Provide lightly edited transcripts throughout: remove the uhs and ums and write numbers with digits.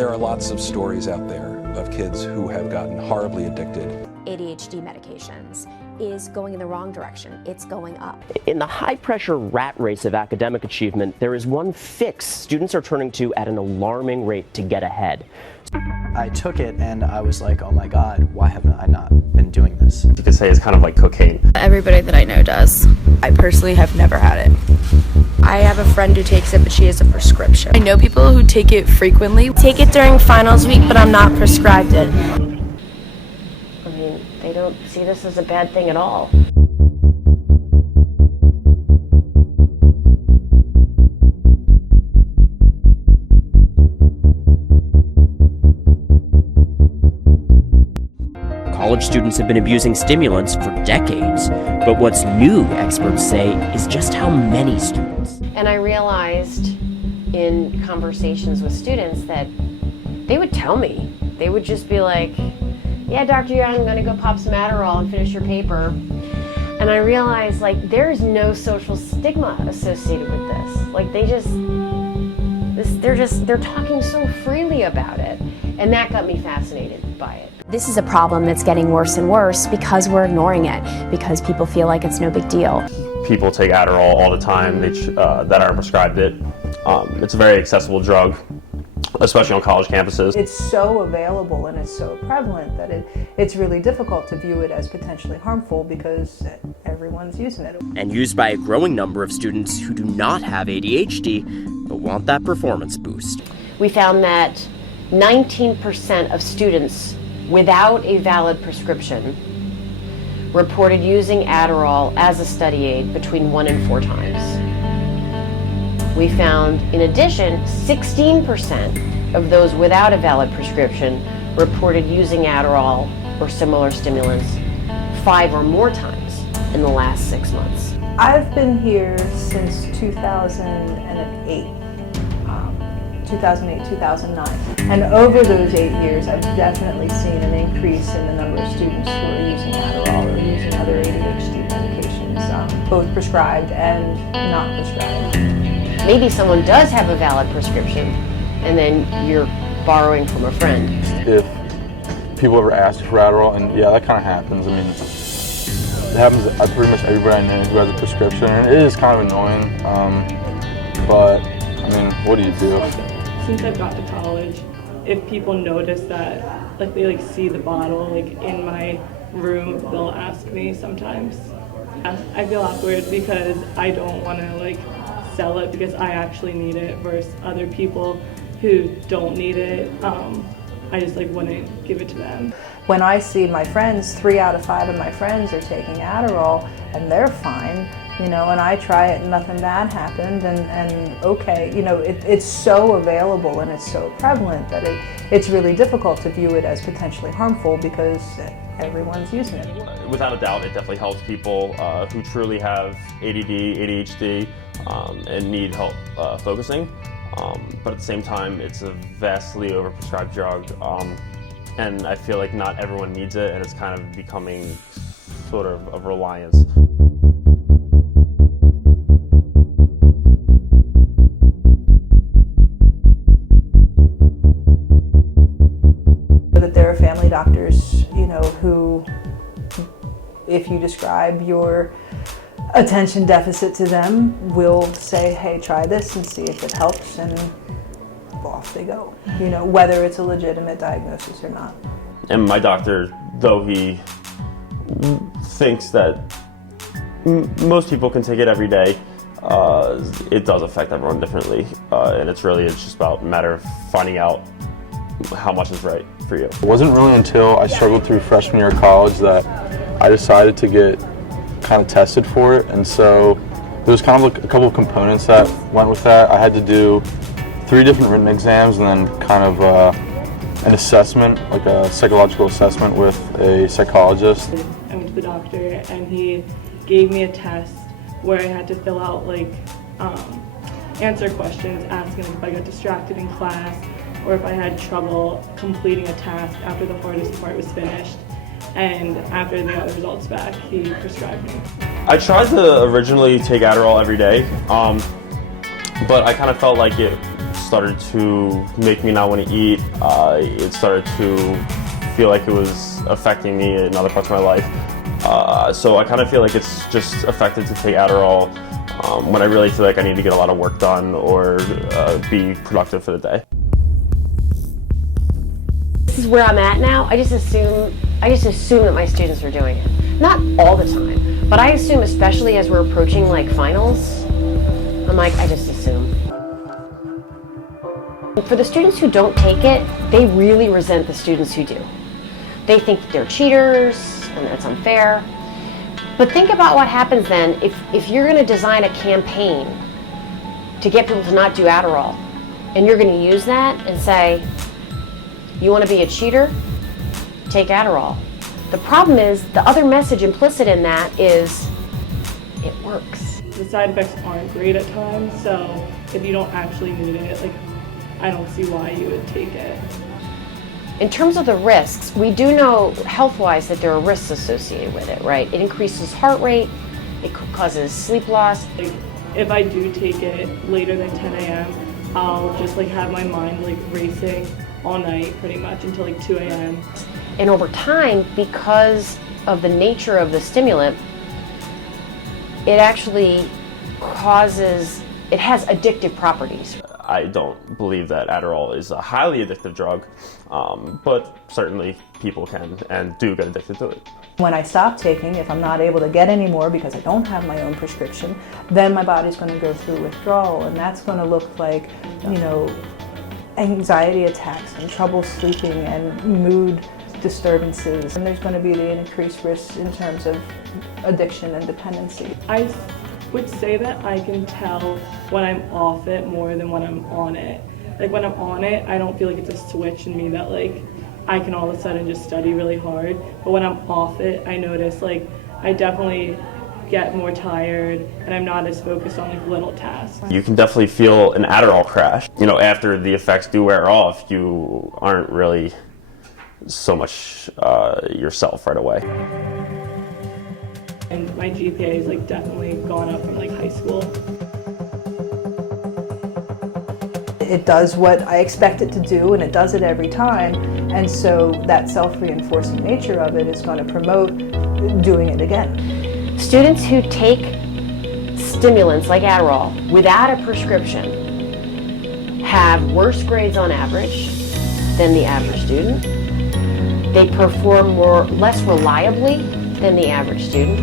There are lots of stories out there of kids who have gotten horribly addicted. ADHD medications is going in the wrong direction. It's going up. In the high-pressure rat race of academic achievement, there is one fix students are turning to at an alarming rate to get ahead. I took it and I was like, oh my God, why haven't I not been doing this? You could say it's kind of like cocaine. Everybody that I know does. I personally have never had it. I have a friend who takes it, but she has a prescription. I know people who take it frequently. Take it during finals week, but I'm not prescribed it. I mean, they don't see this as a bad thing at all. College students have been abusing stimulants for decades, but what's new, experts say, is just how many students. And I realized in conversations with students that they would tell me. They would just be like, yeah, Dr. Young, I'm gonna go pop some Adderall and finish your paper. And I realized, like, there's no social stigma associated with this. Like, they're talking so freely about it. And that got me fascinated by it. This is a problem that's getting worse and worse because we're ignoring it, because people feel like it's no big deal. People take Adderall all the time that aren't prescribed it. It's a very accessible drug, especially on college campuses. It's so available and it's so prevalent that it's really difficult to view it as potentially harmful because everyone's using it. And used by a growing number of students who do not have ADHD, but want that performance boost. We found that 19% of students without a valid prescription reported using Adderall as a study aid between 1 and 4 times. We found, in addition, 16% of those without a valid prescription reported using Adderall or similar stimulants 5 or more times in the last 6 months. I've been here since 2008. 2008, 2009. And over those 8 years, I've definitely seen an increase in the number of students who are using Adderall or using other ADHD medications, both prescribed and not prescribed. Maybe someone does have a valid prescription, and then you're borrowing from a friend. If people ever ask for Adderall, and yeah, that kind of happens. I mean, it happens to pretty much everybody I know who has a prescription, and it is kind of annoying, but I mean, what do you do? Since I've got to college, if people notice that, like they see the bottle in my room, they'll ask me sometimes. I feel awkward because I don't want to sell it because I actually need it versus other people who don't need it. I just wouldn't give it to them. When I see my friends, 3 out of 5 of my friends are taking Adderall and they're fine, and I try it and nothing bad happened, and okay, it's so available and it's so prevalent that it's really difficult to view it as potentially harmful because everyone's using it. Without a doubt, it definitely helps people who truly have ADD, ADHD, and need help focusing. But at the same time, it's a vastly overprescribed drug, and I feel like not everyone needs it, and it's kind of becoming sort of a reliance. That there are family doctors, who, if you describe your attention deficit to them, will say, hey, try this and see if it helps, and off they go, whether it's a legitimate diagnosis or not. And my doctor, though he thinks that most people can take it every day, it does affect everyone differently, and it's just about a matter of finding out how much is right for you. It wasn't really until I struggled through freshman year of college that I decided to get kind of tested for it, and so there was kind of a couple of components that went with that. I had to do 3 different written exams and then kind of an assessment, like a psychological assessment with a psychologist. I went to the doctor and he gave me a test where I had to fill out answer questions asking if I got distracted in class or if I had trouble completing a task after the hardest part was finished. And after they got the results back, he prescribed me. I tried to originally take Adderall every day, but I kind of felt like it started to make me not want to eat. It started to feel like it was affecting me in other parts of my life. So I kind of feel like it's just effective to take Adderall when I really feel like I need to get a lot of work done or be productive for the day. This is where I'm at now. I just assume that my students are doing it. Not all the time, but I assume, especially as we're approaching like finals, I'm like, I just assume. For the students who don't take it, they really resent the students who do. They think that they're cheaters and that it's unfair. But think about what happens then if you're going to design a campaign to get people to not do Adderall, and you're going to use that and say, you want to be a cheater? Take Adderall. The problem is, the other message implicit in that is, it works. The side effects aren't great at times, so if you don't actually need it, like, I don't see why you would take it. In terms of the risks, we do know health-wise that there are risks associated with it, right? It increases heart rate, it causes sleep loss. Like, if I do take it later than 10 a.m., I'll just like have my mind like racing all night pretty much until like 2 a.m. And over time, because of the nature of the stimulant, it actually it has addictive properties. I don't believe that Adderall is a highly addictive drug, but certainly people can and do get addicted to it. When I stop taking, if I'm not able to get any more because I don't have my own prescription, then my body's going to go through withdrawal, and that's going to look like, anxiety attacks and trouble sleeping and mood disturbances. And there's going to be the increased risk in terms of addiction and dependency. I would say that I can tell when I'm off it more than when I'm on it. Like when I'm on it, I don't feel like it's a switch in me that like I can all of a sudden just study really hard. But when I'm off it, I notice like I definitely get more tired and I'm not as focused on like little tasks. You can definitely feel an Adderall crash. After the effects do wear off, you aren't really so much yourself right away. And my GPA has like definitely gone up from like high school. It does what I expect it to do, and it does it every time, and so that self-reinforcing nature of it is going to promote doing it again. Students who take stimulants like Adderall without a prescription have worse grades on average than the average student. They perform less reliably than the average student.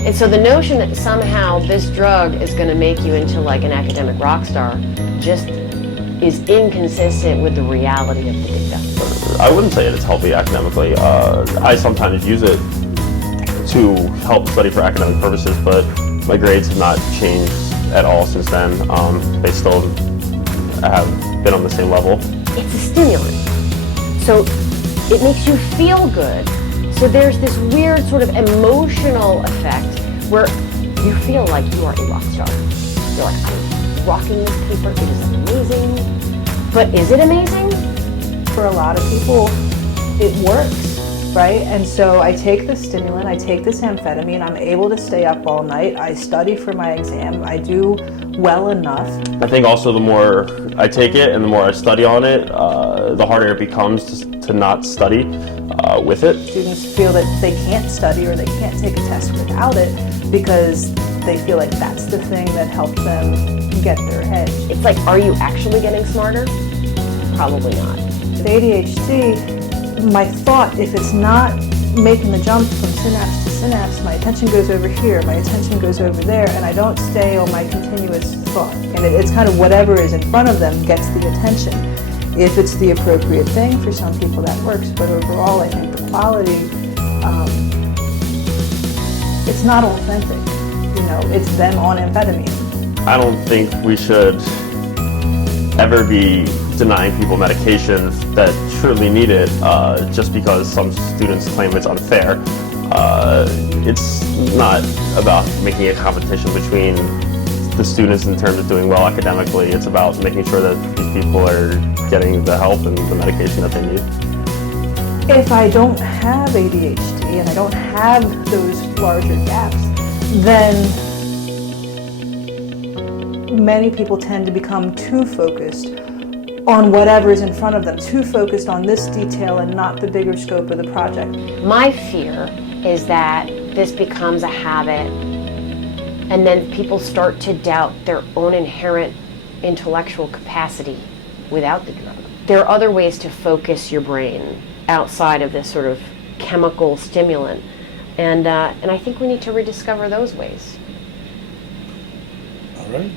And so the notion that somehow this drug is going to make you into like an academic rock star just is inconsistent with the reality of the data. I wouldn't say it's healthy academically. I sometimes use it to help study for academic purposes, but my grades have not changed at all since then. They still have been on the same level. It's a stimulant, so it makes you feel good. So there's this weird sort of emotional effect where you feel like you are a rock star. You're like, I'm rocking this paper, it is amazing. But is it amazing? For a lot of people, it works, right? And so I take this stimulant, I take this amphetamine, I'm able to stay up all night, I study for my exam, I do well enough. I think also the more I take it and the more I study on it, the harder it becomes to not study with it. Students feel that they can't study or they can't take a test without it because they feel like that's the thing that helps them get their head. It's like, are you actually getting smarter? Probably not. With ADHD, my thought, if it's not making the jump from synapse to synapse, my attention goes over here, my attention goes over there, and I don't stay on my continuous thought. And it's kind of whatever is in front of them gets the attention. If it's the appropriate thing, for some people that works, but overall I think the quality, it's not authentic. It's them on amphetamine. I don't think we should ever be denying people medications that truly need it just because some students claim it's unfair. It's not about making a competition between the students in terms of doing well academically. It's about making sure that these people are getting the help and the medication that they need. If I don't have ADHD and I don't have those larger gaps, then many people tend to become too focused on whatever's in front of them, too focused on this detail and not the bigger scope of the project. My fear is that this becomes a habit and then people start to doubt their own inherent intellectual capacity without the drug. There are other ways to focus your brain outside of this sort of chemical stimulant, and I think we need to rediscover those ways. All right.